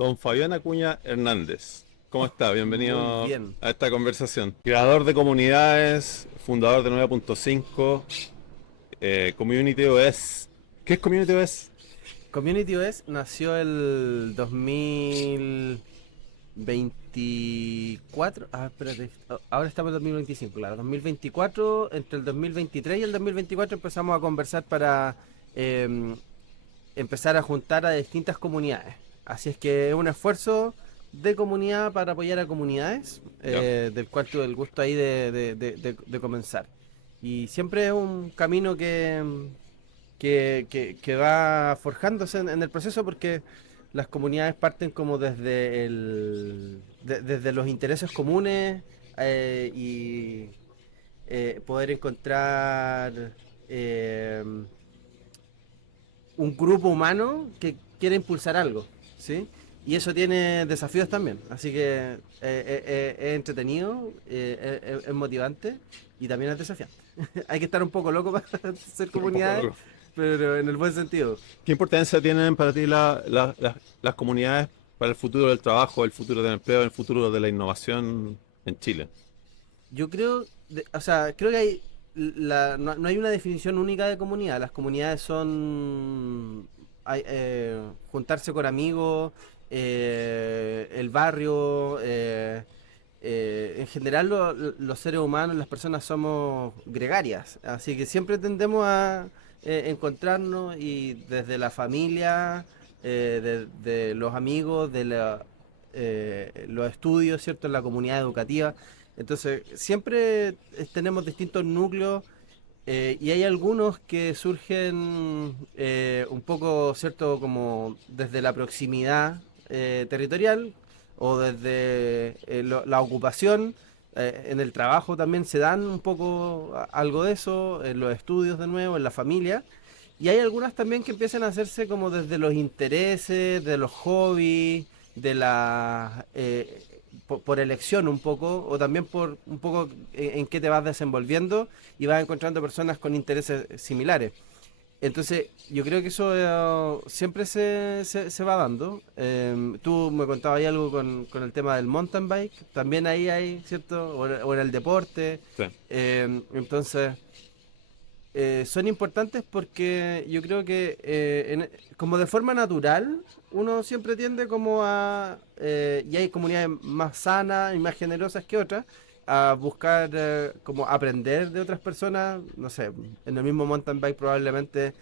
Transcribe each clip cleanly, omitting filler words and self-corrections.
Don Fabián Acuña Hernández. ¿Cómo está? Muy Bienvenido bien. a esta conversación. Creador de comunidades, fundador de 9.5, Community OS. ¿Qué es Community OS? Community OS nació el 2024. Espérate. Ahora estamos en 2025, claro. 2024, entre el 2023 y el 2024 empezamos a conversar para em, empezar a juntar a distintas comunidades. Así es que es un esfuerzo de comunidad para apoyar a comunidades, Ya. del cual tuve el gusto ahí de comenzar. Y siempre es un camino que va forjándose en el proceso porque las comunidades parten como desde los intereses comunes, y poder encontrar eh, un grupo humano que quiere impulsar algo, ¿sí? Y eso tiene desafíos también, así que es entretenido, es motivante y también es desafiante. Hay que estar un poco loco para ser Un poco comunidades, loco. pero en el buen sentido. ¿Qué importancia tienen para ti las comunidades para el futuro del trabajo, el futuro del empleo, el futuro de la innovación en Chile? Yo creo, o sea, creo que no hay una definición única de comunidad. Las comunidades son juntarse con amigos, el barrio. En general, los seres humanos, las personas somos gregarias, así que siempre tendemos a encontrarnos y desde la familia, de los amigos, los estudios, ¿cierto? En la comunidad educativa. Entonces, siempre tenemos distintos núcleos, y hay algunos que surgen un poco, ¿cierto? Como desde la proximidad territorial o desde la ocupación. En el trabajo también se dan un poco algo de eso, en los estudios de nuevo, en la familia. Y hay algunas también que empiezan a hacerse como desde los intereses, de los hobbies, de la por elección un poco, o también por un poco en qué te vas desenvolviendo y vas encontrando personas con intereses similares. Entonces, yo creo que eso siempre se va dando. Tú me contabas ahí algo con el tema del mountain bike, también ahí hay, ¿cierto? O en el deporte. Sí. Entonces, son importantes porque yo creo que como de forma natural uno siempre tiende como y hay comunidades más sanas y más generosas que otras, a buscar como aprender de otras personas. No sé, en el mismo mountain bike probablemente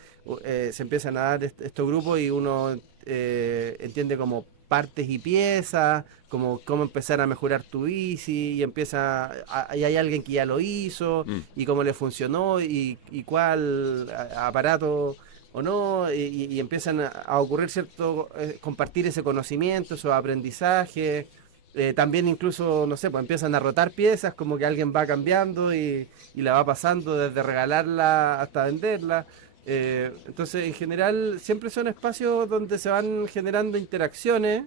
se empiezan a dar estos grupos y uno entiende como partes y piezas, como cómo empezar a mejorar tu bici, y y hay alguien que ya lo hizo Mm. y cómo le funcionó y cuál aparato o no, y empiezan a ocurrir cierto, compartir ese conocimiento, esos aprendizajes. También incluso, no sé, pues empiezan a rotar piezas, como que alguien va cambiando y la va pasando desde regalarla hasta venderla. Entonces, en general, siempre son espacios donde se van generando interacciones,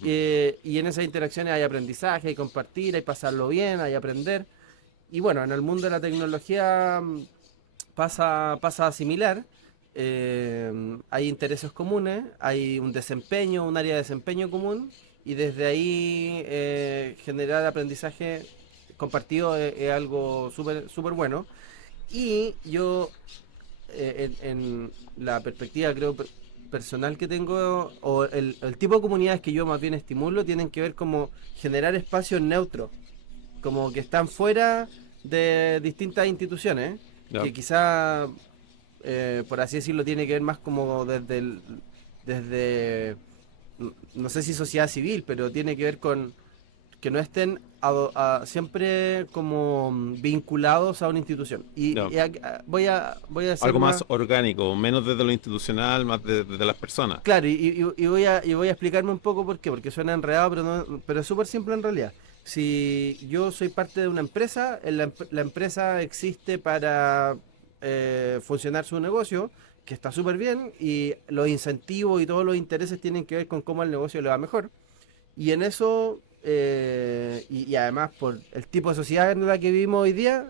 Ujú. y en esas interacciones hay aprendizaje, hay compartir, hay pasarlo bien, hay aprender. Y bueno, en el mundo de la tecnología pasa similar. Hay intereses comunes, hay un desempeño, un área de desempeño común, y desde ahí generar aprendizaje compartido es algo súper súper bueno. Y yo, en la perspectiva, creo, personal que tengo, o el tipo de comunidades que yo más bien estimulo, tienen que ver como generar espacios neutros, como que están fuera de distintas instituciones, Ya. que quizá, por así decirlo, tiene que ver más como desde, no sé si sociedad civil, pero tiene que ver con que no estén siempre como vinculados a una institución. Ya. Voy a hacer Algo una... más orgánico, menos desde lo institucional, más desde las personas. Claro, y voy a explicarme un poco por qué, porque suena enredado, pero es súper simple en realidad. Si yo soy parte de una empresa, la empresa existe para funcionar su negocio, que está súper bien, y los incentivos y todos los intereses tienen que ver con cómo el negocio le va mejor. Y en eso, y además por el tipo de sociedad en la que vivimos hoy día,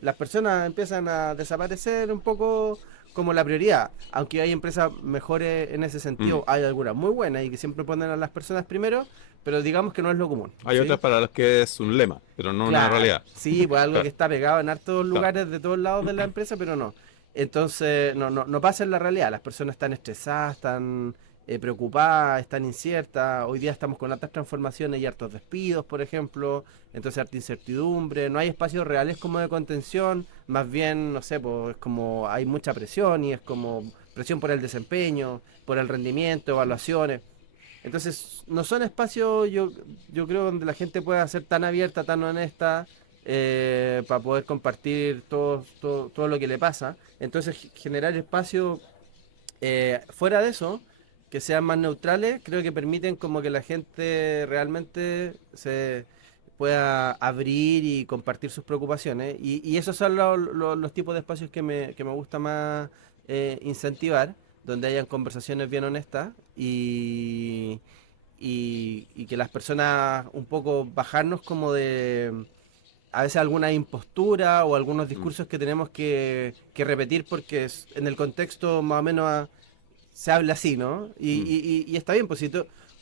las personas empiezan a desaparecer un poco como la prioridad. Aunque hay empresas mejores en ese Mm. sentido, hay algunas muy buenas y que siempre ponen a las personas primero, pero digamos que no es lo común, Hay ¿sí? otras para las que es un lema, pero no una Claro, realidad. sí, pues algo que Claro, está pegado en hartos claro. lugares de todos lados de la empresa, pero no. Entonces, no pasa en la realidad. Las personas están estresadas, están preocupadas, están inciertas. Hoy día estamos con hartas transformaciones y hartos despidos, por ejemplo. Entonces, harta incertidumbre. No hay espacios reales como de contención. Más bien, no sé, pues es como hay mucha presión y es como presión por el desempeño, por el rendimiento, evaluaciones. Entonces, no son espacios, yo creo, donde la gente pueda ser tan abierta, tan honesta, para poder compartir todo lo que le pasa. Entonces, generar espacios fuera de eso, que sean más neutrales, creo que permiten como que la gente realmente se pueda abrir y compartir sus preocupaciones. Y esos son los tipos de espacios que me gusta más incentivar, donde hayan conversaciones bien honestas y que las personas un poco bajarnos como de a veces alguna impostura o algunos Mm. discursos que tenemos que repetir porque en el contexto más o menos se habla así, ¿no? Mm. Y está bien, pues si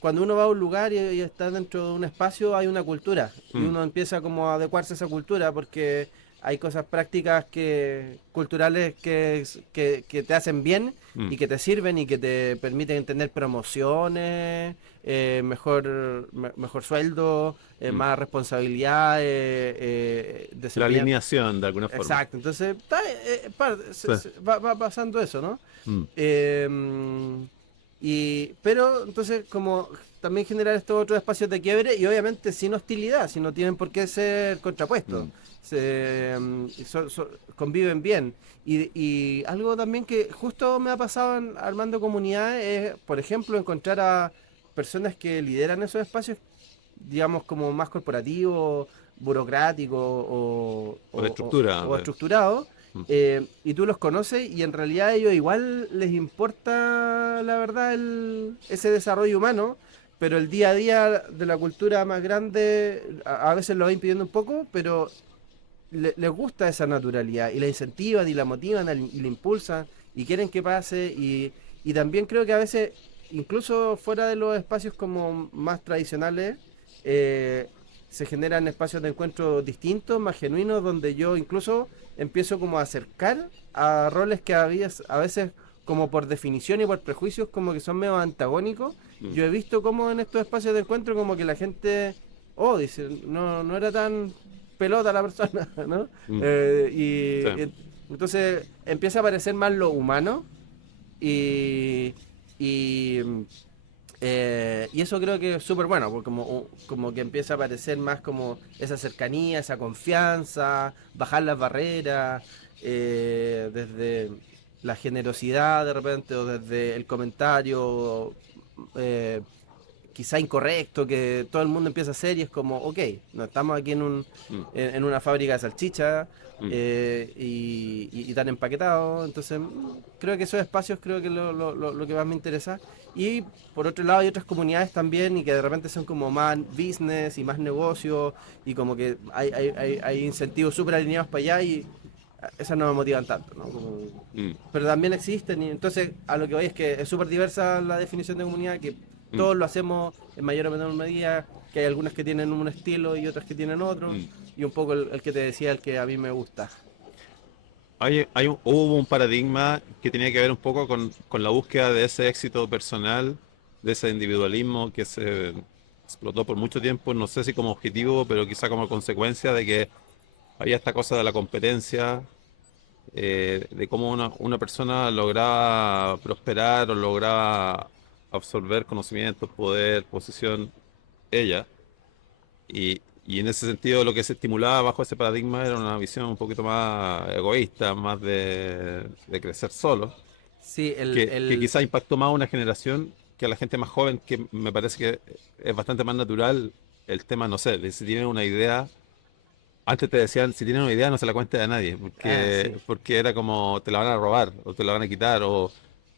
cuando uno va a un lugar y está dentro de un espacio hay una cultura y Mm. uno empieza como a adecuarse a esa cultura porque hay cosas prácticas culturales que te hacen bien Mm. y que te sirven y que te permiten tener promociones, mejor sueldo, Mm. más responsabilidades, La desempeñar. alineación de alguna forma. Exacto, entonces Sí. va pasando eso, ¿no? Mm. Pero entonces como también generar estos otros espacios de quiebre y obviamente sin hostilidad, si no tienen por qué ser contrapuestos, Mm. conviven bien. Y algo también que justo me ha pasado armando comunidades es, por ejemplo, encontrar a personas que lideran esos espacios, digamos, como más corporativos, burocráticos O de estructura. o estructurados, Mm. y tú los conoces y en realidad a ellos igual les importa la verdad ese desarrollo humano, pero el día a día de la cultura más grande a veces lo va impidiendo un poco, pero les gusta esa naturalidad y la incentivan y la motivan y la impulsan y quieren que pase y también creo que a veces, incluso fuera de los espacios como más tradicionales, eh, se generan espacios de encuentro distintos, más genuinos, donde yo incluso empiezo como a acercar a roles que había a veces como por definición y por prejuicios como que son medio antagónicos. Mm. Yo he visto como en estos espacios de encuentro como que la gente, oh, dice, no era tan pelota la persona, ¿no? Mm. Sí. Entonces empieza a aparecer más lo humano y, y, y eso creo que es súper bueno, porque como que empieza a aparecer más como esa cercanía, esa confianza, bajar las barreras, desde la generosidad de repente o desde el comentario eh, quizá incorrecto que todo el mundo empieza a hacer y es como, ok, no estamos aquí Mm. en una fábrica de salchicha Mm. y tan empaquetados, entonces creo que esos espacios creo que lo que más me interesa. Y por otro lado hay otras comunidades también y que de repente son como más business y más negocio y como que hay incentivos súper alineados para allá y esas no me motivan tanto, ¿no? Mm. Pero también existen y entonces a lo que voy es que es súper diversa la definición de comunidad, que Mm. todos lo hacemos en mayor o menor medida, que hay algunas que tienen un estilo y otras que tienen otro, Mm. y un poco el que te decía, el que a mí me gusta. Hubo un paradigma que tenía que ver un poco con la búsqueda de ese éxito personal, de ese individualismo que se explotó por mucho tiempo, no sé si como objetivo, pero quizá como consecuencia de que había esta cosa de la competencia, de cómo una persona lograba prosperar o lograba absorber conocimientos, poder, posición, ella. Y en ese sentido lo que se estimulaba bajo ese paradigma era una visión un poquito más egoísta, más de crecer solo, Sí, que quizá impactó más a una generación que a la gente más joven, que me parece que es bastante más natural el tema, no sé, de si tienen una idea. Antes te decían, si tienen una idea no se la cuentes a nadie, sí. porque era como te la van a robar o te la van a quitar,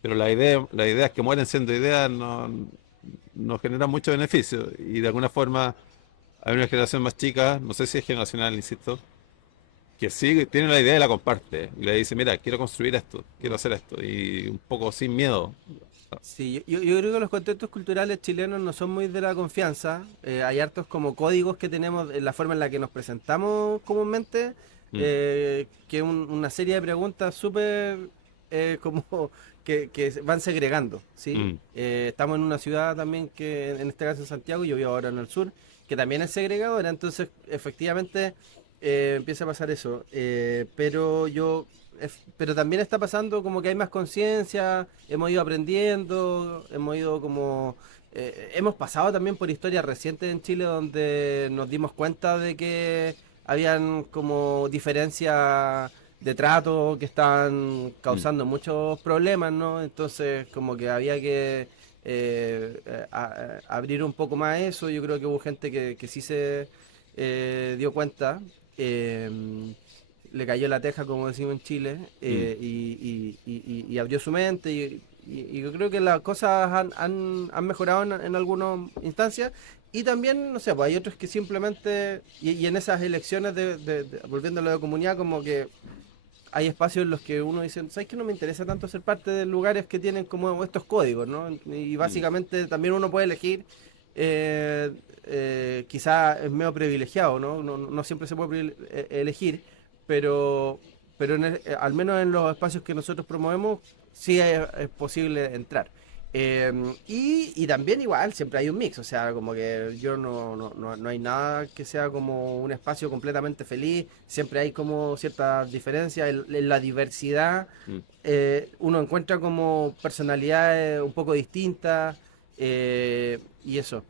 pero las ideas que mueren siendo ideas no generan mucho beneficio y de alguna forma hay una generación más chica, no sé si es generacional, insisto, que sí tiene la idea y la comparte. Y le dice, mira, quiero construir esto, quiero hacer esto. Y un poco sin miedo. Sí, yo creo que los contextos culturales chilenos no son muy de la confianza. Hay hartos como códigos que tenemos en la forma en la que nos presentamos comúnmente, Mm, que es una serie de preguntas súper como que se van segregando, ¿sí? mm, Estamos en una ciudad también que, en este caso en Santiago, yo vivo ahora en el sur, que también es segregadora, entonces efectivamente empieza a pasar eso. Pero también está pasando como que hay más conciencia, hemos ido aprendiendo, hemos ido como... hemos pasado también por historias recientes en Chile donde nos dimos cuenta de que habían como diferencias de trato que estaban mm, causando muchos problemas, ¿no? Entonces como que había que abrir un poco más eso. Yo creo que hubo gente que sí se dio cuenta. Le cayó la teja, como decimos en Chile, mm, y abrió su mente. Y yo creo que las cosas han mejorado en algunas instancias. Y también, no sé, pues hay otros que simplemente, y en esas elecciones, volviendo a lo de comunidad, como que hay espacios en los que uno dice, ¿sabes que no me interesa tanto ser parte de lugares que tienen como estos códigos, ¿no? Y mm, básicamente también uno puede elegir, eh, quizá es medio privilegiado, ¿no? No siempre se puede elegir, pero, al menos en los espacios que nosotros promovemos, sí es posible entrar. Y también igual, siempre hay un mix, o sea, como que yo no hay nada que sea como un espacio completamente feliz, siempre hay como ciertas diferencias en la diversidad, mm. uno encuentra como personalidades un poco distintas, y eso.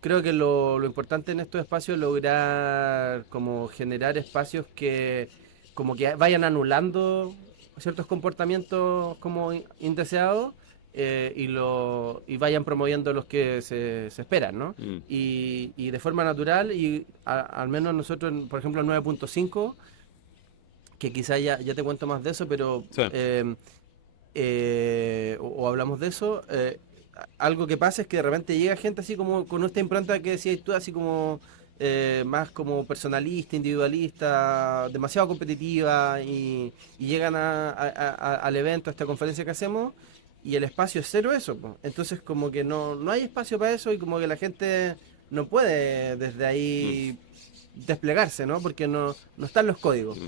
Creo que lo importante en estos espacios es lograr como generar espacios que como que vayan anulando ciertos comportamientos como indeseados, y vayan promoviendo los que se esperan, ¿no? Mm, Y de forma natural, al menos nosotros, por ejemplo, en 9.5, que quizá ya te cuento más de eso, pero sí, o hablamos de eso, algo que pasa es que de repente llega gente así como con esta impronta que decías tú, así como más como personalista, individualista, demasiado competitiva, y llegan al evento, a esta conferencia que hacemos, y el espacio es cero eso, po. Entonces como que no hay espacio para eso, y como que la gente no puede desde mm, ahí desplegarse, ¿no? Porque no están los códigos.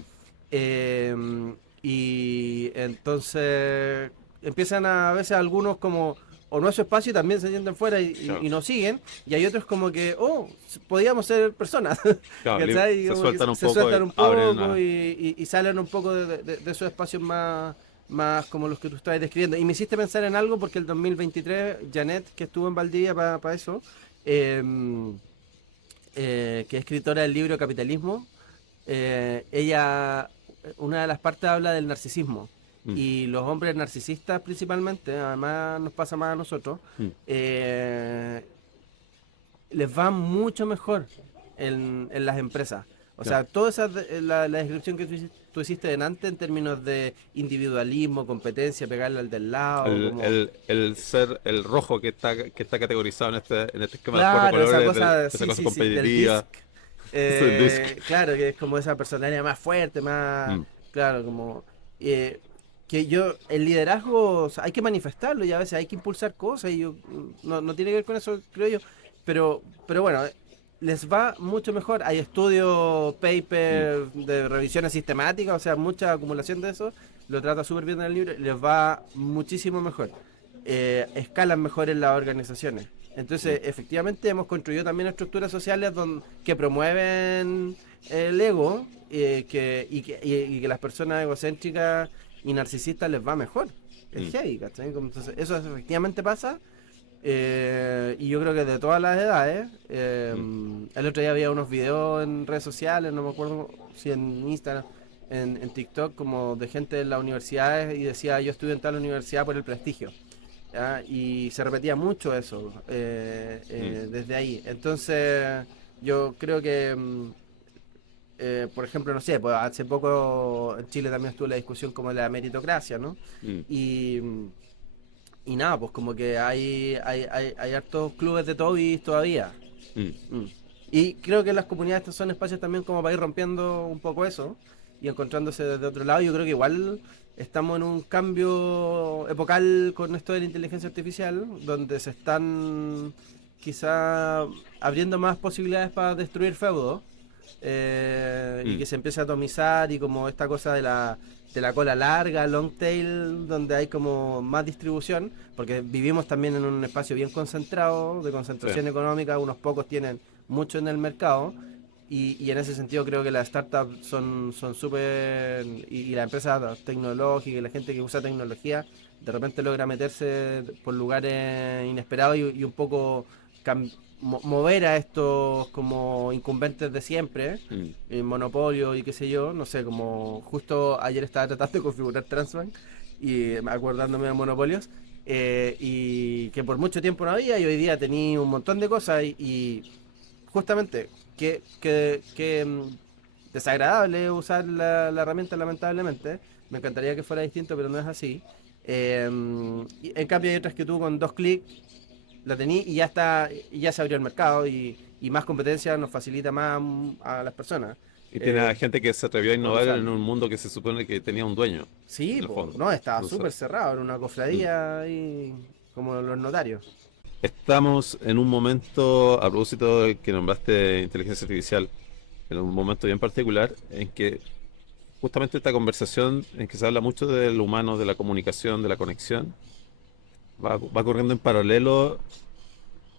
mm, Y entonces empiezan a veces algunos como, o no es su espacio y también se sienten fuera claro, y no siguen, y hay otros como que, oh, podíamos ser personas, claro, ¿cachai? Y se como que sueltan un se poco y sueltan un abren poco y salen un poco de esos espacios más como los que tú estás describiendo. Y me hiciste pensar en algo porque el 2023, Janet, que estuvo en Valdivia para eso, em, que es escritora del libro Capitalismo, ella, una de las partes habla del narcisismo. mm, Y los hombres narcisistas principalmente, además nos pasa más a nosotros, mm, eh, les va mucho mejor en las empresas. O claro. sea, toda la descripción que tú hiciste delante en términos de individualismo, competencia, pegarle al del lado, como... El ser el rojo que está categorizado en este esquema de los cuatro Claro, esa colores, cosa, esa sí, cosa sí, sí, del disc. competitiva, eso del disc. Claro, que es como esa personalidad más fuerte, más, Mm, claro, como eh, que yo, el liderazgo, o sea, hay que manifestarlo y a veces hay que impulsar cosas y yo, no tiene que ver con eso, creo yo, pero bueno, les va mucho mejor. Hay estudios, mm, paper de revisiones sistemáticas, o sea, mucha acumulación de eso, lo trata súper bien en el libro, les va muchísimo mejor. Escalan mejor en las organizaciones. mm, Entonces, efectivamente, hemos construido también estructuras sociales que promueven el ego, y que las personas egocéntricas y narcisistas les va mejor. Es mm, heavy, ¿cachai? Entonces, eso efectivamente pasa, y yo creo que de todas las edades. mm, El otro día había unos videos en redes sociales, no me acuerdo si en Instagram, en TikTok, como de gente de las universidades y decía: yo estudio en tal universidad por el prestigio. ¿Ya? Y se repetía mucho eso, mm, desde ahí. Entonces, yo creo que, por ejemplo, no sé, pues hace poco en Chile también estuvo la discusión como de la meritocracia, ¿no? mm, Y, y nada, pues como que hay hartos clubes de Tobis todavía. mm. Mm. Y creo que las comunidades estos son espacios también como para ir rompiendo un poco eso y encontrándose desde otro lado. Yo creo que igual estamos en un cambio epocal con esto de la inteligencia artificial, donde se están quizá abriendo más posibilidades para destruir feudos, y Mm, que se empiece a atomizar y como esta cosa de la cola larga, long tail, donde hay como más distribución, porque vivimos también en un espacio bien concentrado, de sí. concentración económica, unos pocos tienen mucho en el mercado. Y en ese sentido creo que las startups son súper, y la empresa tecnológica y la gente que usa tecnología de repente logra meterse por lugares inesperados y un poco mover a estos como incumbentes de siempre, Mm, monopolio y qué sé yo, no sé, como justo ayer estaba tratando de configurar Transbank y acordándome de monopolios, y que por mucho tiempo no había y hoy día tenía un montón de cosas y justamente que desagradable usar la herramienta lamentablemente. Me encantaría que fuera distinto, pero no es así. En cambio hay otras que tú con dos clics la tení y ya está, y ya se abrió el mercado y más competencia nos facilita más a las personas y tiene a eh, gente que se atrevió a poder innovar en usarlo. un mundo que se supone que tenía un dueño, Sí, en el pues, fondo. no, estaba Entonces, súper cerrado, era una mm. cofradía y como los notarios. Estamos en un momento, a propósito de que nombraste inteligencia artificial, en un momento bien particular en que justamente esta conversación en que se habla mucho del humano, de la comunicación, de la conexión, va corriendo en paralelo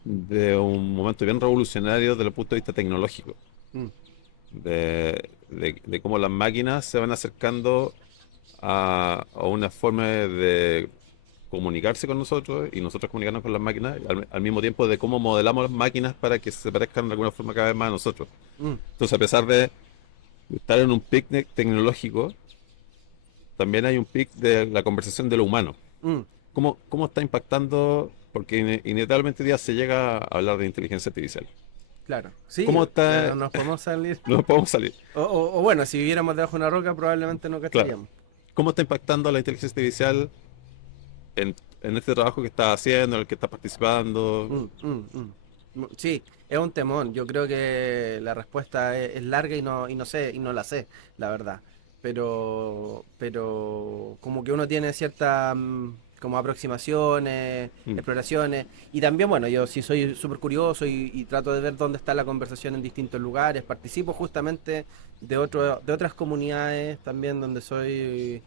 de un momento bien revolucionario desde el punto de vista tecnológico, Mm, de cómo las máquinas se van acercando a una forma de comunicarse con nosotros y nosotros comunicarnos con las máquinas, al mismo tiempo de cómo modelamos las máquinas para que se parezcan de alguna forma cada vez más a nosotros. mm, Entonces, a pesar de estar en un picnic tecnológico, también hay un pic de la conversación de lo humano. mm. ¿Cómo está impactando? Porque inevitablemente día se llega a hablar de inteligencia artificial. Claro, sí, ¿Cómo está? no nos podemos salir. No podemos salir. O bueno, si viviéramos debajo de una roca probablemente no Claro. cacharíamos. ¿Cómo está impactando la inteligencia artificial en este trabajo que estás haciendo, en el que estás participando? Mm, mm, mm. Sí, es un temón. Yo creo que la respuesta es larga y no sé, y no la sé, la verdad. Pero como que uno tiene ciertas como aproximaciones, Mm, exploraciones. Y también, bueno, yo sí soy súper curioso y trato de ver dónde está la conversación en distintos lugares. Participo justamente de otras comunidades también donde soy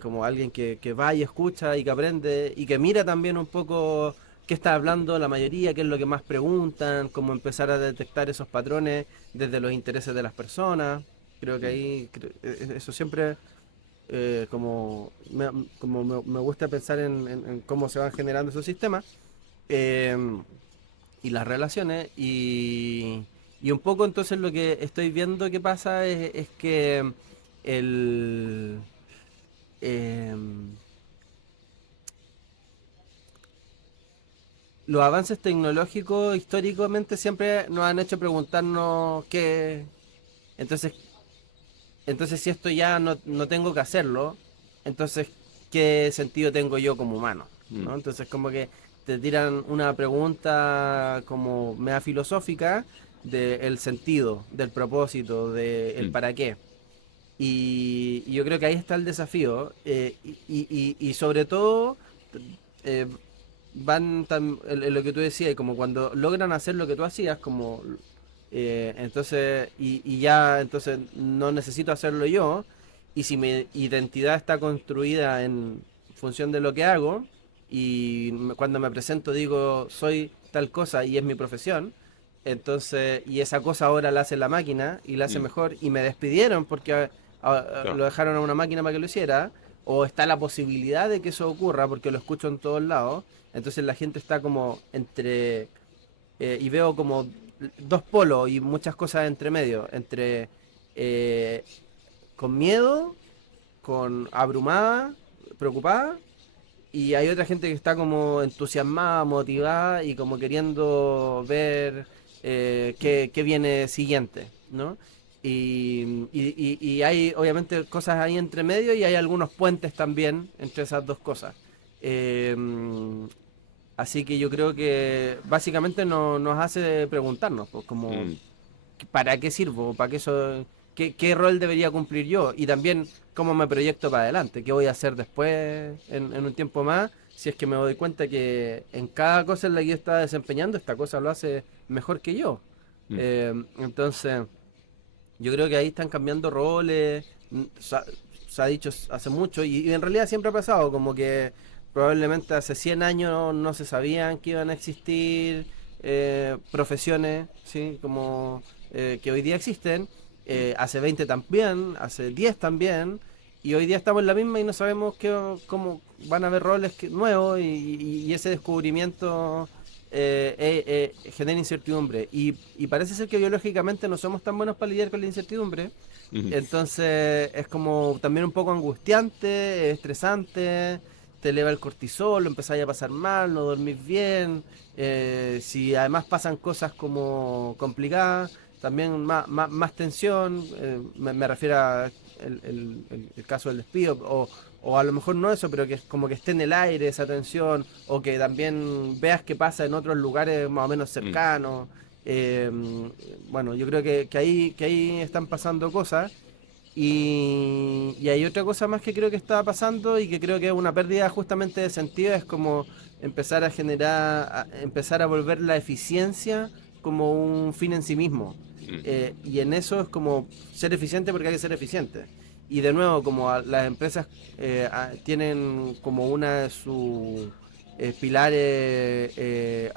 como alguien que va y escucha y que aprende y que mira también un poco qué está hablando la mayoría, qué es lo que más preguntan, cómo empezar a detectar esos patrones desde los intereses de las personas. Creo que mm. ahí eso siempre me gusta pensar en cómo se van generando esos sistemas eh, y las relaciones y un poco entonces lo que estoy viendo que pasa es que el em, los avances tecnológicos históricamente siempre nos han hecho preguntarnos qué. Entonces, entonces si esto ya no tengo que hacerlo, entonces, ¿qué sentido tengo yo como humano? Mm, ¿No? Entonces, como que te tiran una pregunta como mea filosófica del sentido, del propósito, del mm, para qué. Y yo creo que ahí está el desafío. Y sobre todo, eh, en lo que tú decías, como cuando logran hacer lo que tú hacías, como entonces, y ya entonces no necesito hacerlo yo, y si mi identidad está construida en función de lo que hago, y cuando me presento digo soy tal cosa y es mi profesión, entonces, y esa cosa ahora la hace la máquina y la hace mm. mejor, y me despidieron porque Claro. lo dejaron a una máquina para que lo hiciera, o está la posibilidad de que eso ocurra porque lo escucho en todos lados, entonces la gente está como entre, y veo como dos polos y muchas cosas entre medio, entre eh, con miedo, con abrumada, preocupada, y hay otra gente que está como entusiasmada, motivada y como queriendo ver Mm, qué viene siguiente, ¿no? Y hay obviamente cosas ahí entre medio y hay algunos puentes también entre esas dos cosas. Eh, Así que yo creo que básicamente nos hace preguntarnos, pues, como, Mm, ¿para qué sirvo? ¿Para qué rol debería cumplir yo? Y también, ¿cómo me proyecto para adelante? ¿Qué voy a hacer después, en un tiempo más? Si es que me doy cuenta que en cada cosa en la que yo estaba desempeñando, esta cosa lo hace mejor que yo. mm, Entonces, yo creo que ahí están cambiando roles. Se ha dicho hace mucho y en realidad siempre ha pasado, como que probablemente hace 100 años no se sabían que iban a existir profesiones, ¿sí? Como que hoy día existen. mm, Hace 20 también, hace 10 también. Y hoy día estamos en la misma y no sabemos cómo van a haber roles nuevos y ese descubrimiento genera incertidumbre. Y parece ser que biológicamente no somos tan buenos para lidiar con la incertidumbre. mm, Entonces es como también un poco angustiante, estresante, te eleva el cortisol, lo empezáis a pasar mal, no dormís bien. Si además pasan cosas como complicadas, también más tensión. Me refiero a el caso del despido, o a lo mejor no eso, pero que es como que esté en el aire esa tensión, o que también veas que pasa en otros lugares más o menos mm. cercanos. Eh, bueno, yo creo que ahí están pasando cosas. Y hay otra cosa más que creo que está pasando y que creo que es una pérdida justamente de sentido, es como empezar a volver la eficiencia como un fin en sí mismo. Mm, Y en eso es como ser eficiente porque hay que ser eficiente. Y de nuevo, como las empresas tienen como una de sus pilares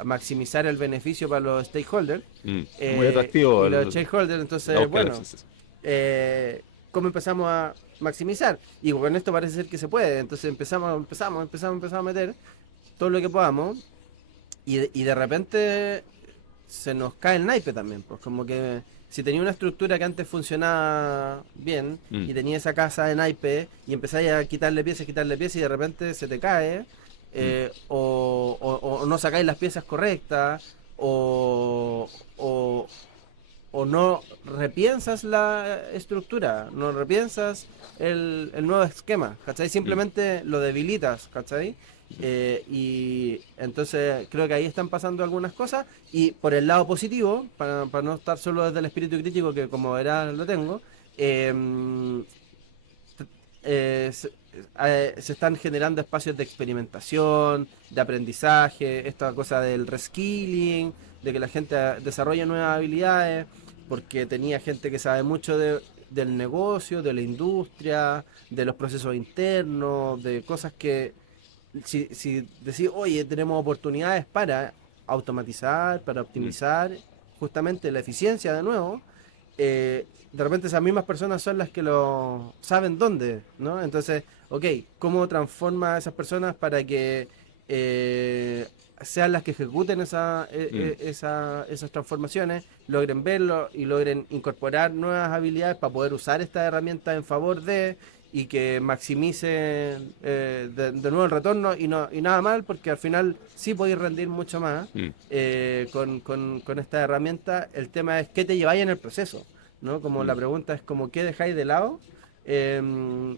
maximizar el beneficio para los stakeholders mm. Es muy atractivo y los stakeholders, la entonces, búsqueda de la bueno, eficiencia. eh, cómo empezamos a maximizar. Y con esto parece ser que se puede. Entonces empezamos a meter todo lo que podamos y de repente se nos cae el naipe también. Pues como que si tenía una estructura que antes funcionaba bien Mm, y tenía esa casa de naipe y empezáis a quitarle piezas y de repente se te cae. mm, O no sacáis las piezas correctas o, o, o no repiensas la estructura, no repiensas el nuevo esquema, ¿cachai? mm, Simplemente lo debilitas, ¿cachai? mm, Y entonces creo que ahí están pasando algunas cosas y por el lado positivo, para no estar solo desde el espíritu crítico que como verás lo tengo, eh, eh, se, se están generando espacios de experimentación, de aprendizaje, esta cosa del reskilling, de que la gente desarrolle nuevas habilidades, porque tenía gente que sabe mucho del negocio, de la industria, de los procesos internos, de cosas que si decís, oye, tenemos oportunidades para automatizar, para mm, optimizar justamente la eficiencia de nuevo, de repente esas mismas personas son las que lo saben dónde, ¿no? Entonces, ok, ¿cómo transforma a esas personas para que sean las que ejecuten mm, esas transformaciones, logren verlo y logren incorporar nuevas habilidades para poder usar esta herramienta en favor de y que maximicen de nuevo el retorno y nada mal porque al final sí podéis rendir mucho más mm, con esta herramienta. El tema es qué te lleváis en el proceso, ¿no? Como la mm, pregunta es como qué dejáis de lado eh,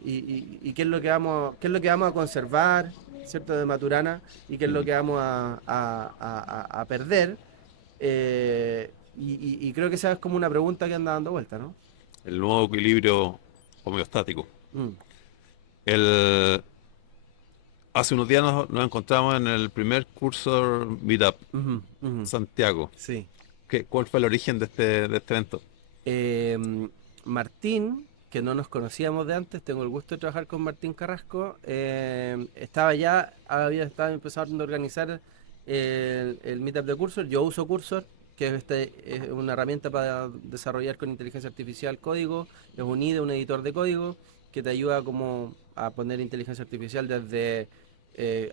y qué es lo que vamos a conservar, ¿cierto? De Maturana y qué es lo mm. que vamos a perder. Y creo que esa es como una pregunta que anda dando vuelta, ¿no? El nuevo equilibrio homeostático. Mm, El, hace unos días nos encontramos en el primer curso Meetup ujú, ujú, Santiago. sí. ¿Cuál fue el origen de este evento? Martín, que no nos conocíamos de antes, tengo el gusto de trabajar con Martín Carrasco, estaba ya, había estado empezando a organizar el meetup de Cursor. Yo uso Cursor, que es una herramienta para desarrollar con inteligencia artificial código, es un IDE, un editor de código, que te ayuda como a poner inteligencia artificial desde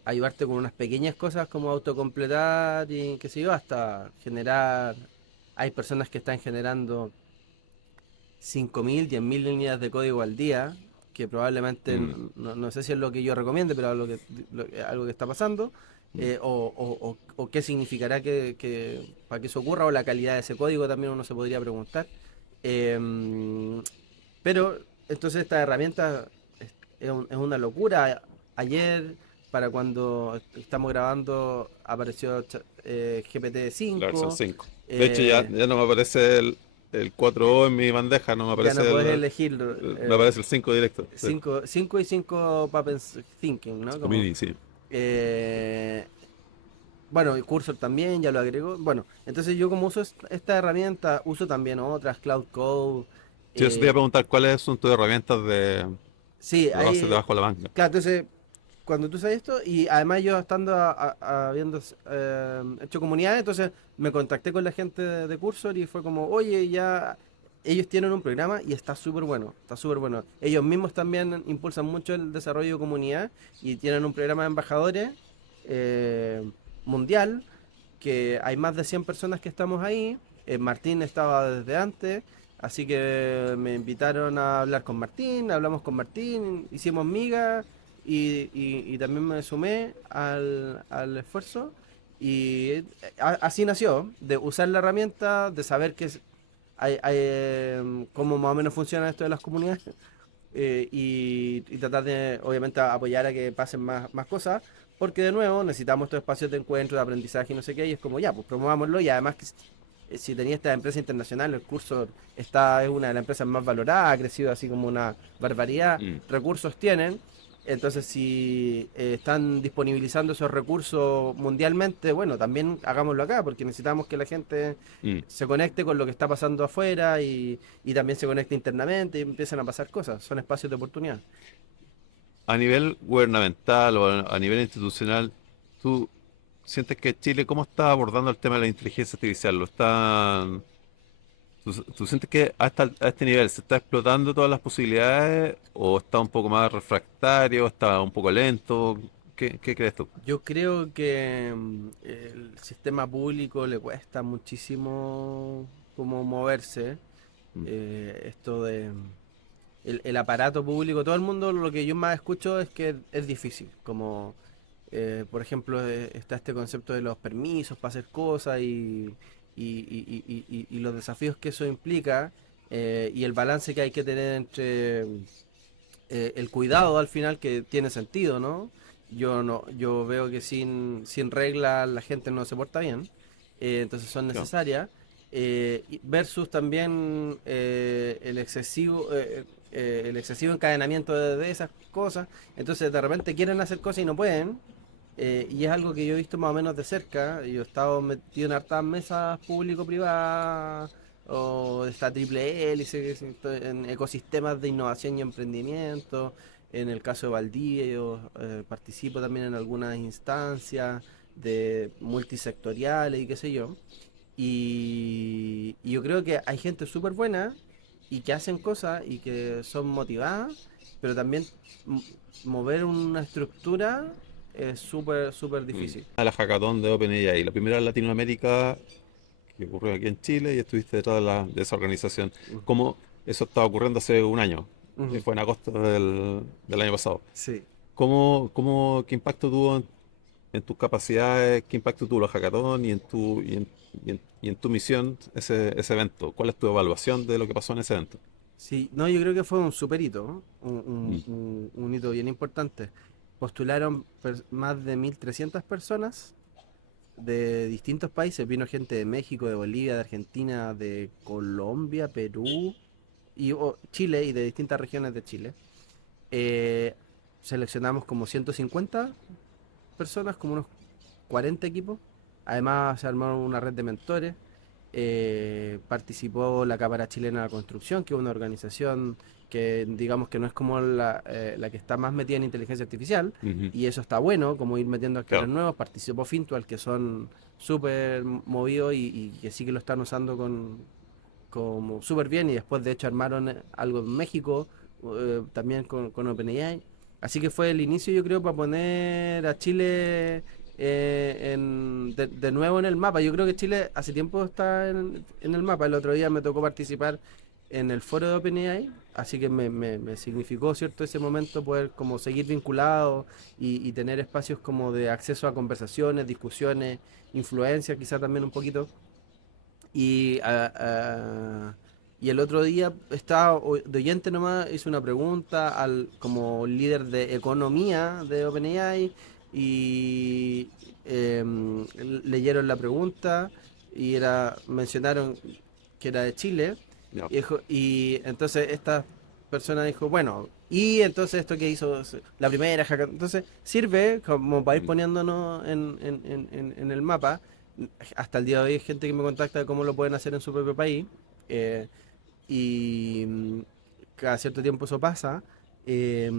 ayudarte con unas pequeñas cosas como autocompletar y qué sé yo, hasta generar. Hay personas que están generando 5.000, 10.000 líneas de código al día, que probablemente Mm, no sé si es lo que yo recomiende, pero algo que está pasando, mm, o qué significará para que eso ocurra, o la calidad de ese código también uno se podría preguntar. Pero entonces esta herramienta es una locura. Ayer para cuando estamos grabando apareció La versión GPT-5. 5. De hecho, eh, ya no me aparece el 4O en mi bandeja, no me ya no aparece puedes elegir me aparece el 5 directo. Sí. 5 y 5 Puppets Thinking, ¿no? 5 Como, mini, sí. eh, bueno, el Cursor también ya lo agregó. Bueno, entonces yo como uso esta herramienta, uso también otras, Cloud Code. Sí, eso te iba a eh, preguntar cuáles son tus herramientas de sí, la base hay, debajo de la manga. claro, entonces cuando tú sabes esto, y además yo estando habiendo hecho comunidades, entonces me contacté con la gente de Cursor y fue como, oye, ya ellos tienen un programa y está súper bueno, está súper bueno. Ellos mismos también impulsan mucho el desarrollo de comunidad y tienen un programa de embajadores eh, mundial, que hay más de 100 personas que estamos ahí. Martín estaba desde antes. Así que me invitaron a hablar con Martín, hablamos con Martín, hicimos migas y también me sumé al esfuerzo. Y así nació, de usar la herramienta, de saber cómo más o menos funciona esto de las comunidades y tratar de, obviamente, apoyar a que pasen más cosas, porque de nuevo necesitamos estos espacios de encuentro, de aprendizaje y no sé qué, y es como ya, pues promovámoslo y además que si tenía esta empresa internacional, el curso es una de las empresas más valoradas, ha crecido así como una barbaridad, Mm, recursos tienen, entonces si están disponibilizando esos recursos mundialmente, bueno, también hagámoslo acá, porque necesitamos que la gente mm. se conecte con lo que está pasando afuera y también se conecte internamente y empiezan a pasar cosas, son espacios de oportunidad. A nivel gubernamental o a nivel institucional, ¿tú sientes que Chile cómo está abordando el tema de la inteligencia artificial? ¿Tú sientes que a este nivel se está explotando todas las posibilidades o está un poco más refractario, está un poco lento? ¿Qué crees tú? Yo creo que el sistema público le cuesta muchísimo como moverse. Mm, Esto de el aparato público, todo el mundo lo que yo más escucho es que es difícil. Como por ejemplo está este concepto de los permisos para hacer cosas y los desafíos que eso implica y el balance que hay que tener entre el cuidado al final que tiene sentido, ¿no? Yo no, yo veo que sin reglas la gente no se porta bien, entonces son claro. necesarias, versus también el excesivo encadenamiento de esas cosas, entonces de repente quieren hacer cosas y no pueden, y es algo que yo he visto más o menos de cerca. Yo he estado metido en hartas mesas público-privadas o esta triple hélice, en ecosistemas de innovación y emprendimiento. En el caso de Valdivia, yo participo también en algunas instancias de multisectoriales y qué sé yo. Y yo creo que hay gente súper buena y que hacen cosas y que son motivadas, pero también m- mover una estructura es súper difícil. A la hackathon de OpenAI, la primera en Latinoamérica que ocurrió aquí en Chile y estuviste detrás de esa organización. Mm, ¿Cómo eso estaba ocurriendo hace un año? ujú. Fue en agosto del año pasado. Sí. ¿Qué impacto tuvo en tus capacidades? ¿Qué impacto tuvo la hackathon y en tu misión ese evento? ¿Cuál es tu evaluación de lo que pasó en ese evento? Sí, no, yo creo que fue un super hito, ¿no? Mm, Un hito bien importante. Postularon más de 1.300 personas de distintos países. Vino gente de México, de Bolivia, de Argentina, de Colombia, Perú y Chile y de distintas regiones de Chile. Eh, Seleccionamos como 150 personas, como unos 40 equipos. Además se armó una red de mentores. Participó la Cámara Chilena de la Construcción, que es una organización que digamos que no es como la que está más metida en inteligencia artificial, ujú, y eso está bueno, como ir metiendo actores claro. nuevos. Participó Fintual, que son súper movidos y que sí que lo están usando como súper bien, y después de hecho armaron algo en México, también con OpenAI. Así que fue el inicio, yo creo, para poner a Chile de nuevo en el mapa. Yo creo que Chile hace tiempo está en el mapa. El otro día me tocó participar en el foro de OpenAI, así que me significó, ¿cierto?, ese momento poder como seguir vinculado y tener espacios como de acceso a conversaciones, discusiones, influencia quizá también un poquito. Y, y el otro día estaba de oyente nomás, hice una pregunta al como líder de economía de OpenAI y leyeron la pregunta y mencionaron que era de Chile Ya. y entonces esta persona dijo, bueno, y entonces esto que hizo la primera hackathon, entonces sirve como para ir Mm. poniéndonos en el mapa. Hasta el día de hoy hay gente que me contacta de cómo lo pueden hacer en su propio país. eh, y cada cierto tiempo eso pasa. eh,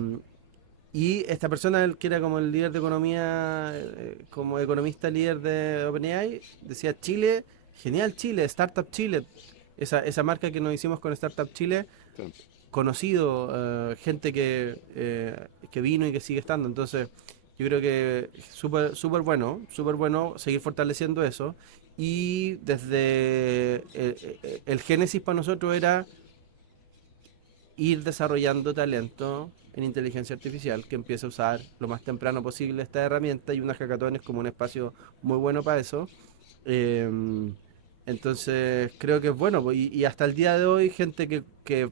y esta persona, que era como el líder de economía, como economista líder de OpenAI, decía Chile, genial Chile, Startup Chile, esa marca que nos hicimos con Startup Chile, Sí. conocido, gente que vino y que sigue estando. Entonces, yo creo que es súper bueno seguir fortaleciendo eso. Y desde el génesis para nosotros era ir desarrollando talento en inteligencia artificial que empiece a usar lo más temprano posible esta herramienta y una hackathon es como un espacio muy bueno para eso. Eh, entonces creo que es bueno y hasta el día de hoy gente que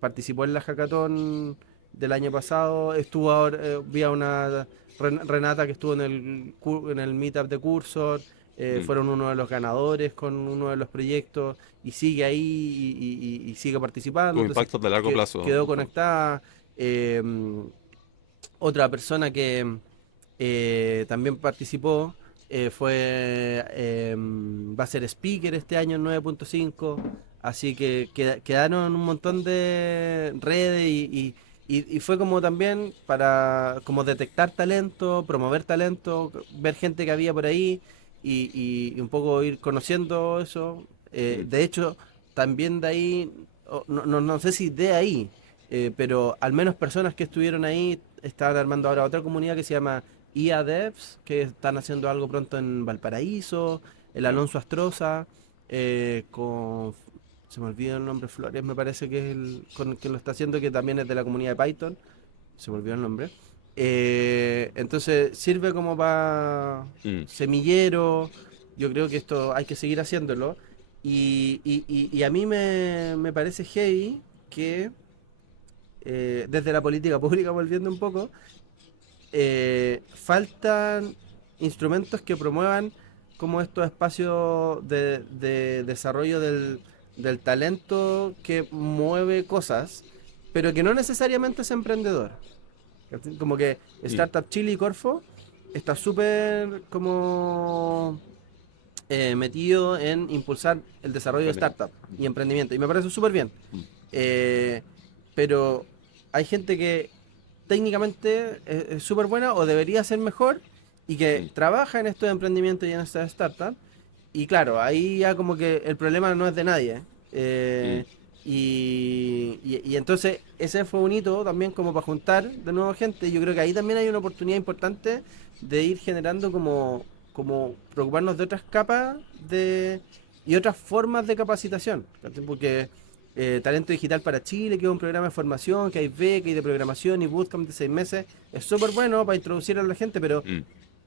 participó en la hackathon del año pasado, estuvo ahora, vi a una Renata que estuvo en el meetup de Cursor, Mm. fueron uno de los ganadores con uno de los proyectos y sigue ahí y sigue participando, Tuvo entonces impactos de largo plazo, en quedó el fondo. conectada. eh, Otra persona que también participó va a ser speaker este año en 9.5, así que quedaron un montón de redes y fue como también para como detectar talento, promover talento, ver gente que había por ahí y un poco ir conociendo eso. Mm. De hecho, también de ahí, no sé si de ahí, pero al menos personas que estuvieron ahí están armando ahora otra comunidad que se llama IA Devs, que están haciendo algo pronto en Valparaíso, el Ya. Alonso Astroza, con, se me olvidó el nombre, Flores me parece que es el con el que lo está haciendo, que también es de la comunidad de Python, se me olvidó el nombre. Entonces sirve como para Mm. semillero, yo creo que esto hay que seguir haciéndolo. Y a mí me parece heavy que desde la política pública, volviendo un poco, faltan instrumentos que promuevan como estos espacios de desarrollo del talento que mueve cosas, pero que no necesariamente es emprendedor. ¿Cachai? Como que Mm. Startup Chile y Corfo está súper como metido en impulsar el desarrollo de Emprendimiento. startup y emprendimiento. Y me parece súper bien. Mm. Eh, pero hay gente que técnicamente es súper buena o debería ser mejor y que Mm. trabaja en estos emprendimientos y en estas startups. Y claro, ahí ya como que el problema no es de nadie. Mm. Eh, y entonces ese fue un hito también como para juntar de nuevo gente. Yo creo que ahí también hay una oportunidad importante de ir generando como preocuparnos de otras capas y otras formas de capacitación. ¿Cachai? Porque Talento Digital para Chile, que es un programa de formación, que hay beca y de programación y bootcamp de 6 meses, es súper bueno para introducir a la gente, pero Mm.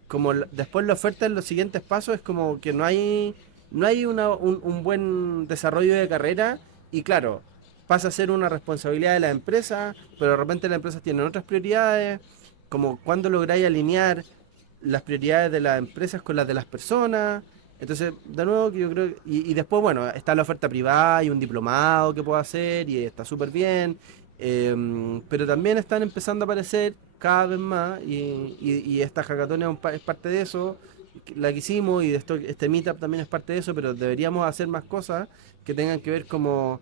como después la oferta en los siguientes pasos es como que no hay un buen desarrollo de carrera y claro, pasa a ser una responsabilidad de la empresa, pero de repente las empresas tienen otras prioridades, como cuando lográis alinear las prioridades de las empresas con las de las personas. Entonces, de nuevo, yo creo, y después, bueno, está la oferta privada y un diplomado que puedo hacer y está súper bien, pero también están empezando a aparecer cada vez más y esta hackathon es parte de eso, la que hicimos y este meetup también es parte de eso, pero deberíamos hacer más cosas que tengan que ver como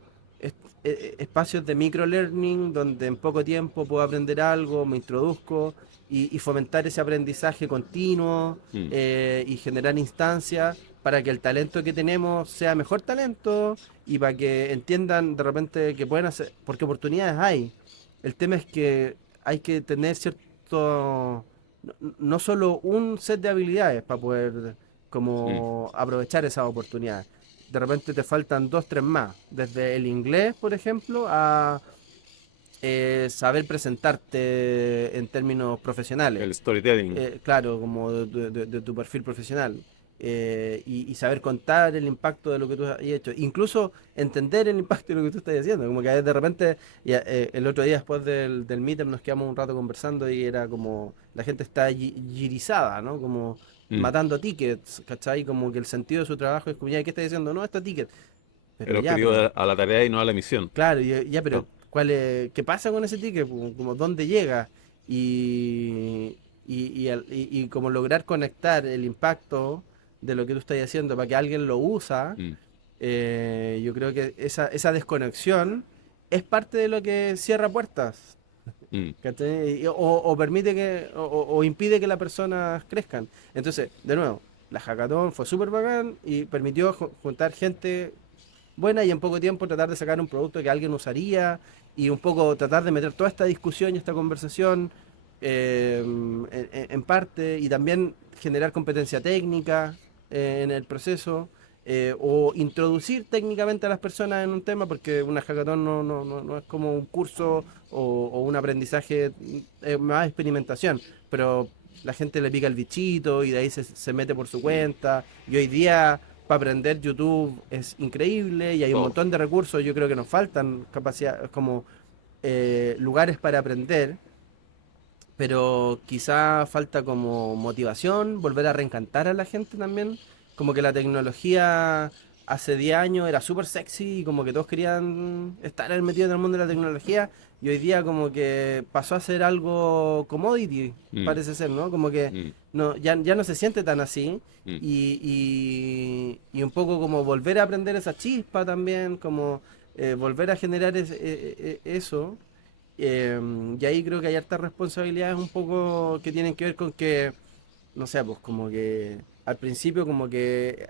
espacios de microlearning donde en poco tiempo puedo aprender algo, me introduzco y fomentar ese aprendizaje continuo Mm. y generar instancias para que el talento que tenemos sea mejor talento y para que entiendan de repente que pueden hacer, porque oportunidades hay. El tema es que hay que tener cierto, no solo un set de habilidades para poder Mm. como aprovechar esas oportunidades. De repente te faltan dos, tres más, desde el inglés, por ejemplo, a saber presentarte en términos profesionales. El storytelling. Claro, como de tu perfil profesional. y saber contar el impacto de lo que tú has hecho. Incluso entender el impacto de lo que tú estás haciendo. Como que de repente, el otro día después del meetup nos quedamos un rato conversando y era como la gente está girizada, ¿no? Como Mm. matando tickets, ¿cachai? Como que el sentido de su trabajo es como, ya, ¿qué está diciendo? No, está ticket. Pero El ya, objetivo pero, a la tarea y no a la misión. claro, ya, pero, No. ¿qué pasa con ese ticket? Como, ¿dónde llega? Y como lograr conectar el impacto de lo que tú estás haciendo para que alguien lo usa, Mm. yo creo que esa desconexión es parte de lo que cierra puertas, Mm. ¿cachai? O permite o impide que las personas crezcan. Entonces, de nuevo, la hackathon fue súper bacán y permitió juntar gente buena y en poco tiempo tratar de sacar un producto que alguien usaría y un poco tratar de meter toda esta discusión y esta conversación en parte y también generar competencia técnica en el proceso o introducir técnicamente a las personas en un tema porque una hackathon no es como un curso o un aprendizaje, más experimentación, pero la gente le pica el bichito y de ahí se mete por su Mm. cuenta y hoy día para aprender YouTube es increíble y hay un Todo. montón de recursos. Yo creo que nos faltan capacidad, como lugares para aprender, pero quizá falta como motivación, volver a reencantar a la gente también. Como que la tecnología hace 10 años era súper sexy y como que todos querían estar metidos en el mundo de la tecnología y hoy día como que pasó a ser algo commodity, Mm. parece ser, ¿no? Como que Mm. no, ya no se siente tan así Mm. y un poco como volver a aprender esa chispa también, como volver a generar eso. Y ahí creo que hay hartas responsabilidades un poco que tienen que ver con que, no sé, pues como que al principio como que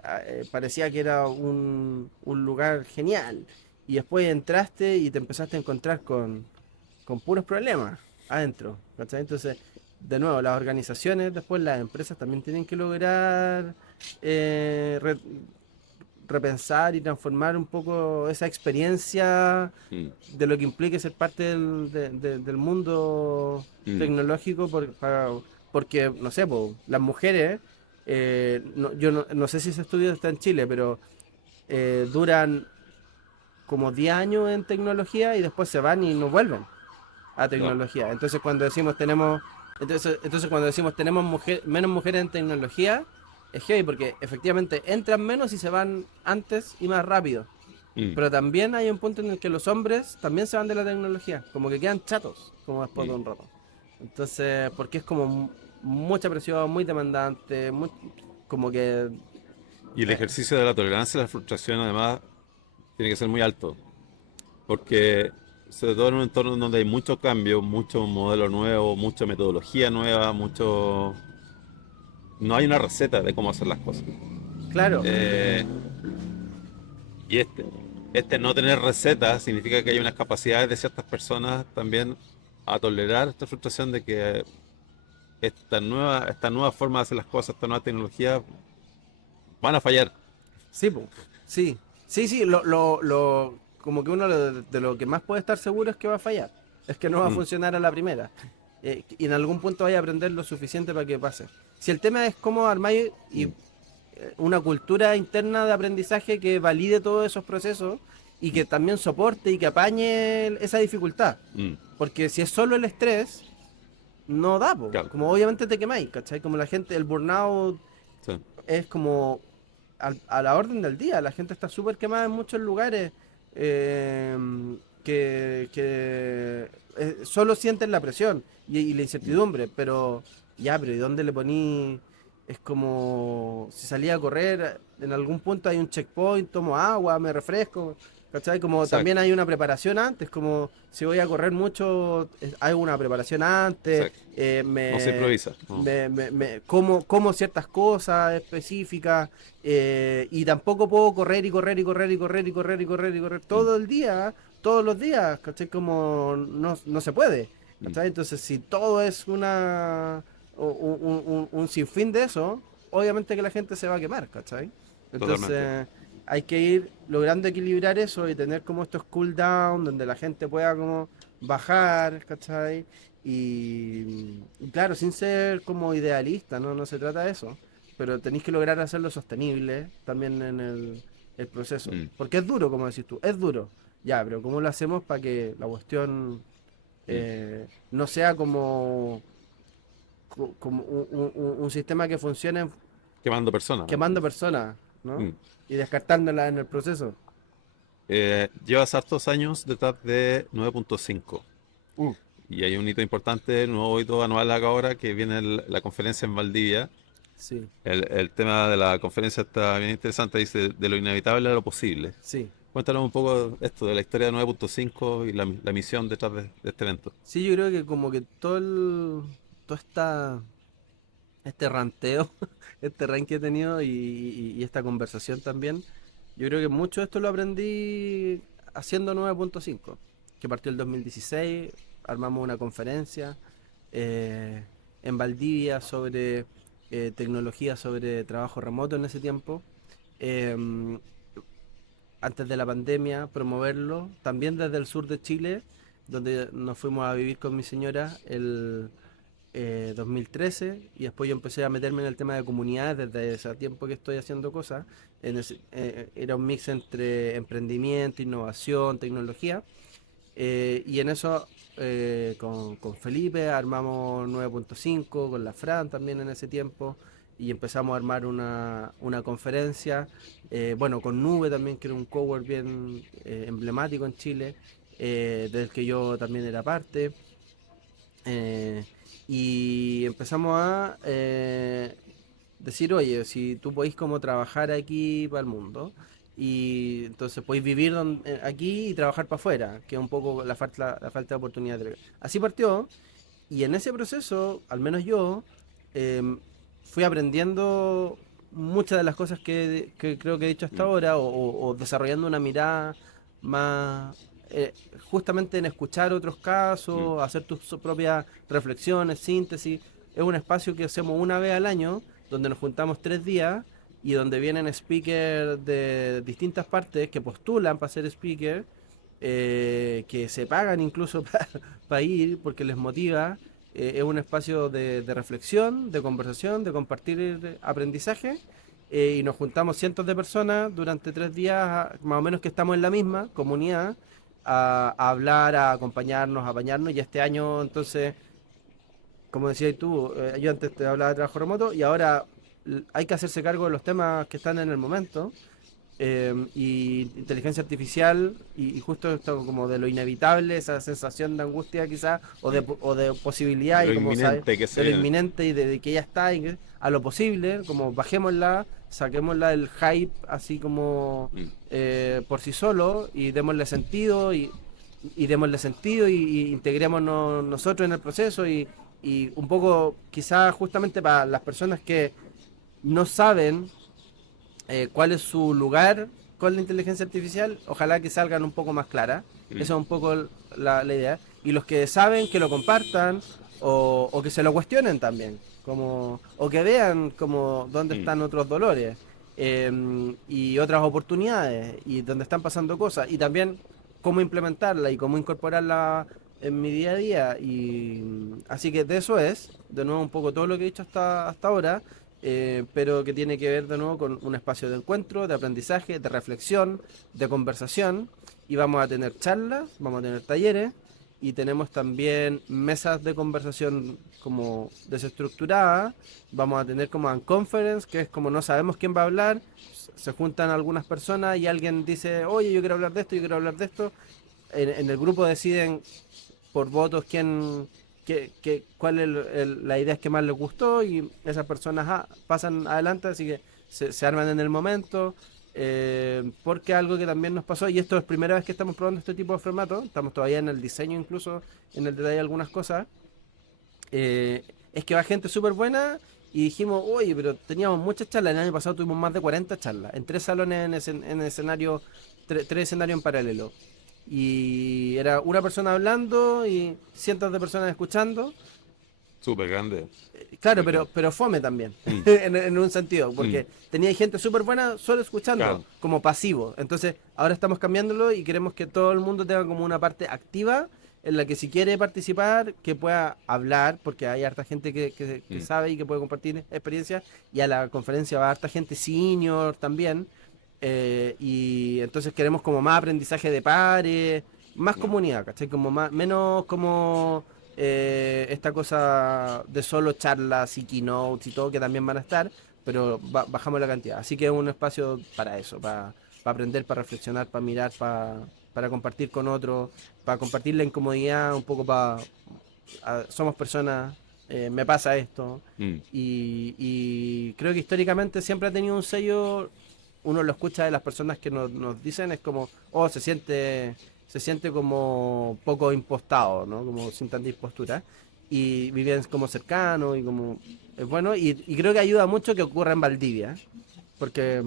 parecía que era un lugar genial y después entraste y te empezaste a encontrar con puros problemas adentro, ¿cachai? Entonces, de nuevo, las organizaciones, después las empresas también tienen que lograr eh, re- repensar y transformar un poco esa experiencia Mm. de lo que implica ser parte del mundo Mm. tecnológico porque, no sé, po, las mujeres, yo no sé si ese estudio está en Chile, pero duran como 10 años en tecnología y después se van y no vuelven a No. tecnología. Entonces cuando decimos tenemos menos mujeres en tecnología, es heavy porque efectivamente entran menos y se van antes y más rápido. Mm. Pero también hay un punto en el que los hombres también se van de la tecnología, como que quedan chatos, como después de Mm. un rato. Entonces, porque es como mucha presión, muy demandante, como que... Y el eh, ejercicio de la tolerancia y la frustración, además, tiene que ser muy alto. Porque, sobre todo en un entorno donde hay mucho cambio, mucho modelo nuevo, mucha metodología nueva, mucho. No hay una receta de cómo hacer las cosas. claro, Eh, y este no tener receta significa que hay unas capacidades de ciertas personas también a tolerar esta frustración de que esta nueva forma de hacer las cosas, esta nueva tecnología van a fallar. sí, po, sí, sí, como que uno de lo que más puede estar seguro es que va a fallar, es que no va a Mm. funcionar a la primera. Y en algún punto vaya a aprender lo suficiente para que pase. Si el tema es cómo armar Mm. una cultura interna de aprendizaje que valide todos esos procesos y Mm. que también soporte y que apañe esa dificultad. Mm. Porque si es solo el estrés, no da, po. Claro. Como obviamente te quemáis, ¿cachai? Como la gente, el burnout Sí. es como a la orden del día. La gente está súper quemada en muchos lugares eh, que solo sienten la presión y la Mm. incertidumbre, pero ya, pero ¿y dónde le poní? Es como si salía a correr, en algún punto hay un checkpoint, tomo agua, me refresco, ¿cachai? Como también Exacto. hay una preparación antes, como si voy a correr mucho, hay una preparación antes, Exacto. No se improvisa. No. como ciertas cosas específicas, y tampoco puedo correr y correr y correr y correr y correr y correr y correr Mm. todo el día, todos los días, ¿cachai? Como no se puede, Mm. ¿cachai? Entonces, si todo es un sinfín de eso, obviamente que la gente se va a quemar, ¿cachai? Totalmente. Entonces, hay que ir logrando equilibrar eso y tener como estos cooldown donde la gente pueda como bajar, ¿cachai? Y claro, sin ser como idealista, ¿no? No se trata de eso. pero tenéis que lograr hacerlo sostenible también en el proceso. Mm. Porque es duro, como decís tú, es duro. Ya, pero ¿cómo lo hacemos para que la cuestión Mm. no sea como un sistema que funcione Quemando personas, ¿no? quemando personas, ¿no? Mm. Y descartándolas en el proceso? Llevas hartos años detrás de 9.5 Mm. y hay un hito importante, el nuevo hito anual ahora que viene la conferencia en Valdivia. Sí, El tema de la conferencia está bien interesante, dice de lo inevitable a lo posible. sí. Cuéntanos un poco esto de la historia de 9.5 y la misión detrás de este evento. Sí, yo creo que como que todo este ranteo, este ranking que he tenido y esta conversación también, yo creo que mucho de esto lo aprendí haciendo 9.5, que partió el 2016, armamos una conferencia eh, en Valdivia sobre tecnología, sobre trabajo remoto en ese tiempo. em, Antes de la pandemia, promoverlo, también desde el sur de Chile, donde nos fuimos a vivir con mi señora el 2013, y después yo empecé a meterme en el tema de comunidades desde ese tiempo que estoy haciendo cosas. Era un mix entre emprendimiento, innovación, tecnología, y en eso con Felipe armamos 9.5, con la Fran también en ese tiempo, y empezamos a armar una conferencia, bueno, con Nube también, que era un cowork bien emblemático en Chile, del que yo también era parte. eh, y empezamos a decir, oye, si tú podéis como trabajar aquí para el mundo, y entonces podéis vivir aquí y trabajar para afuera, que es un poco la falta de oportunidad. Así partió, y en ese proceso, al menos yo, em, fui aprendiendo muchas de las cosas que creo que he dicho hasta Mm. ahora, o desarrollando una mirada más justamente en escuchar otros Mm. casos, hacer tus propias reflexiones, síntesis. Es un espacio que hacemos una vez al año, donde nos juntamos 3 días y donde vienen speakers de distintas partes que postulan para ser speaker, que se pagan incluso para ir porque les motiva. Es un espacio de reflexión, de conversación, de compartir aprendizaje, y nos juntamos cientos de personas durante 3 días, más o menos, que estamos en la misma comunidad, a hablar, a acompañarnos, a bañarnos. Y este año, entonces, como decías tú, yo antes te hablaba de trabajo remoto, y ahora hay que hacerse cargo de los temas que están en el momento, y inteligencia artificial, y justo esto como de lo inevitable, esa sensación de angustia quizás, Mm. o de posibilidad, De y lo como sabes, inminente que se de lo viene. inminente y de que ya está, a lo posible, como bajémosla, saquémosla del hype, así como Mm. por sí solo, y démosle sentido, y démosle sentido, y integrémonos nosotros en el proceso, y un poco quizás justamente para las personas que no saben cuál es su lugar con la inteligencia artificial, ojalá que salgan un poco más claras. Mm. Esa es un poco la idea. Y los que saben, que lo compartan, o que se lo cuestionen también, o que vean como dónde Mm. están otros dolores, y otras oportunidades, y dónde están pasando cosas, y también cómo implementarla y cómo incorporarla en mi día a día. Y así que de eso es, de nuevo, un poco todo lo que he dicho hasta ahora, pero que tiene que ver de nuevo con un espacio de encuentro, de aprendizaje, de reflexión, de conversación. Y vamos a tener charlas, vamos a tener talleres, y tenemos también mesas de conversación como desestructuradas. Vamos a tener como conference, que es como no sabemos quién va a hablar, se juntan algunas personas y alguien dice, oye, yo quiero hablar de esto, yo quiero hablar de esto. En el grupo deciden por votos cuál es la idea que más les gustó, y esas personas pasan adelante, así que se arman en el momento. Porque algo que también nos pasó, y esto es primera vez que estamos probando este tipo de formato, estamos todavía en el diseño, incluso en el detalle de algunas cosas, es que va gente súper buena, y dijimos, oye, pero teníamos muchas charlas. El año pasado tuvimos más de 40 charlas en 3 salones, en escenario, 3 escenarios en paralelo, y era una persona hablando y cientos de personas escuchando. Súper grande. Claro, Súper grande. pero fome también, Mm. en un sentido, Mm. porque tenía gente súper buena solo escuchando, Claro. como pasivo. Entonces, ahora estamos cambiándolo y queremos que todo el mundo tenga como una parte activa en la que si quiere participar, que pueda hablar, porque hay harta gente que Mm, sabe y que puede compartir experiencias, y a la conferencia va harta gente senior también, y entonces queremos como más aprendizaje de pares, más no, comunidad, ¿cachai? Como más, menos como esta cosa de solo charlas y keynotes y todo, que también van a estar, pero bajamos la cantidad. Así que es un espacio para eso, para aprender, para reflexionar, para mirar, para compartir con otros, para compartir la incomodidad, un poco para... somos personas, me pasa esto, mm, y creo que históricamente siempre ha tenido un sello, uno lo escucha de las personas que nos dicen, es como, oh, se siente como poco impostado, ¿no? Como sin tanta impostura. Y viven como cercano y como es bueno. Y creo que ayuda mucho que ocurra en Valdivia, porque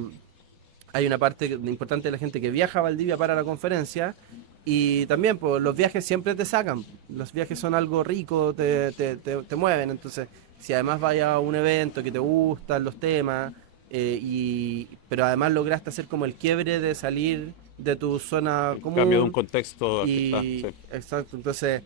hay una parte importante de la gente que viaja a Valdivia para la conferencia. Y también, pues, los viajes siempre te sacan. Los viajes son algo rico, te mueven. Entonces, si además vayas a un evento que te gustan los temas, pero además lograste hacer como el quiebre de salir de tu zona en cambio de un común, contexto al que está, sí. y exacto, entonces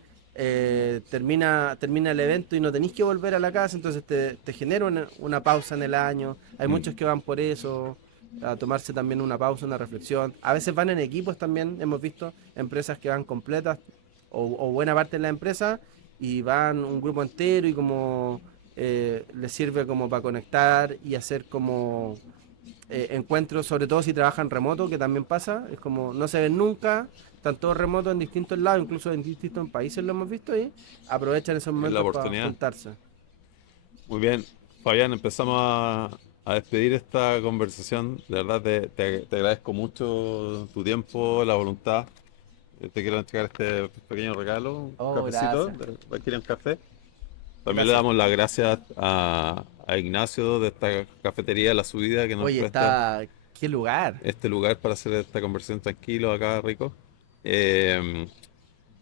termina el evento y no tenéis que volver a la casa, entonces te genera una pausa en el año. Hay Mm, muchos que van por eso, a tomarse también una pausa, una reflexión. A veces van en equipos también, hemos visto empresas que van completas o buena parte de la empresa y van un grupo entero y como les sirve como para conectar y hacer como encuentros, sobre todo si trabajan remoto, que también pasa, es como no se ven nunca, están todos remotos en distintos lados, incluso en distintos países lo hemos visto y aprovechan esos es la momentos para oportunidad. juntarse. Muy bien, Fabián, empezamos a despedir esta conversación. De verdad, te agradezco mucho tu tiempo, la voluntad. Te quiero entregar este pequeño regalo, un Oh, cafecito, gracias, requiere un café. También le gracias. damos las gracias a Ignacio de esta cafetería La Subida que nos Oye, presta qué lugar. este lugar para hacer esta conversación tranquilo acá, rico. Eh,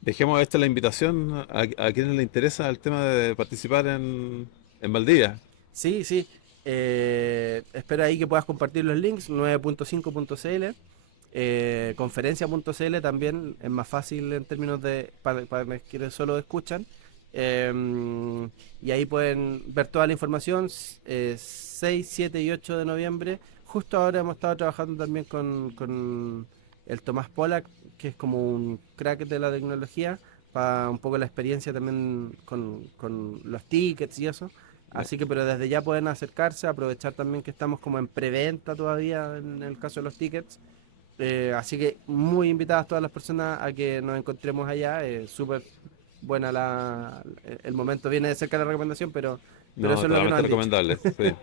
Dejemos esta la invitación a quienes le interesa el tema de participar en Valdivia. Sí, sí. Espero ahí que puedas compartir los links, 9.5.cl, conferencia.cl también es más fácil en términos de para quienes solo escuchan. Y ahí pueden ver toda la información, 6, 7 y 8 de noviembre. Justo ahora hemos estado trabajando también con el Tomás Polak, que es como un crack de la tecnología, para un poco la experiencia también con los tickets y eso. Ya. Así que, pero desde ya pueden acercarse, aprovechar también que estamos como en preventa todavía en el caso de los tickets. Así que muy invitadas todas las personas a que nos encontremos allá. Súper buena el momento, viene de cerca la recomendación, pero No, eso es lo que nos totalmente han dicho. recomendable. Sí,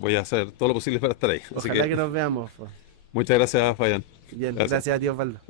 voy a hacer todo lo posible para estar ahí. Así Ojalá que que nos veamos, po. muchas gracias, Fabián. Bien, Gracias. gracias a ti, Osvaldo.